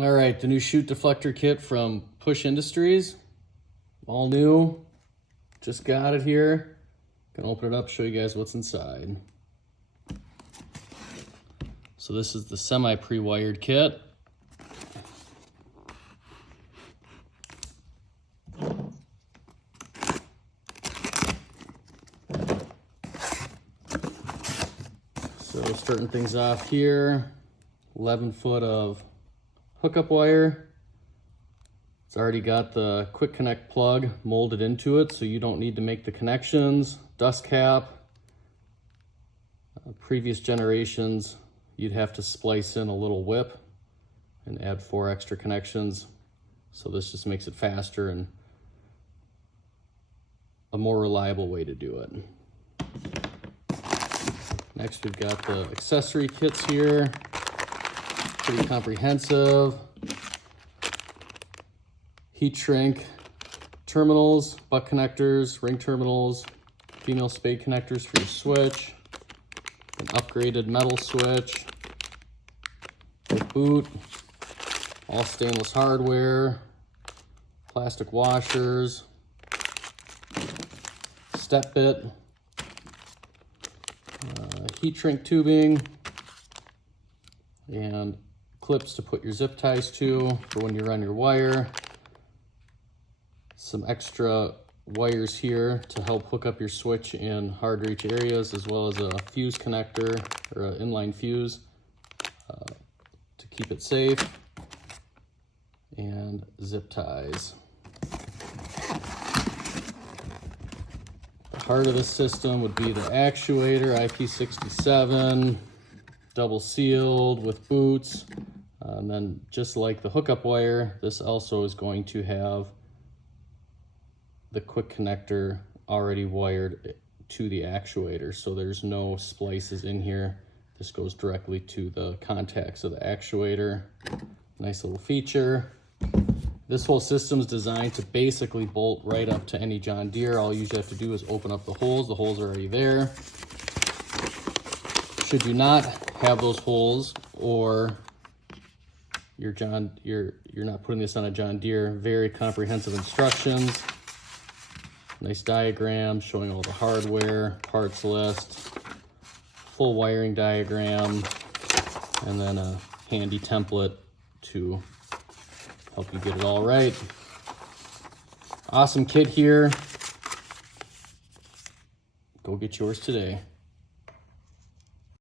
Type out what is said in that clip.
All right, the new Chute deflector kit from Push Industries. All new. Just got it here. Gonna open it up, show you guys what's inside. So this is the semi pre-wired kit. So starting things off here, 11 foot of hookup wire. It's already got the quick connect plug molded into it, so you don't need to make the connections. Dust cap. Previous generations, you'd have to splice in a little whip and add 4 extra connections. So this just makes it faster and a more reliable way to do it. Next, we've got the accessory kits here. Pretty comprehensive. Heat shrink terminals, butt connectors, ring terminals, female spade connectors for your switch, an upgraded metal switch, a boot, all stainless hardware, plastic washers, step bit, heat shrink tubing, and clips to put your zip ties to for when you run your wire. Some extra wires here to help hook up your switch in hard reach areas, as well as a fuse connector or an inline fuse to keep it safe, and zip ties. The heart of the system would be the actuator, IP67, double sealed with boots. And then just like the hookup wire, this also is going to have the quick connector already wired to the actuator, so there's no splices in here. This goes directly to the contacts of the actuator. Nice little feature. This whole system is designed to basically bolt right up to any John Deere. All you usually have to do is open up the holes. The holes are already there. Should you not have those holes, or you're not putting this on a John Deere, very comprehensive instructions. Nice diagram showing all the hardware, parts list, full wiring diagram, and then a handy template to help you get it all right. Awesome kit here. Go get yours today.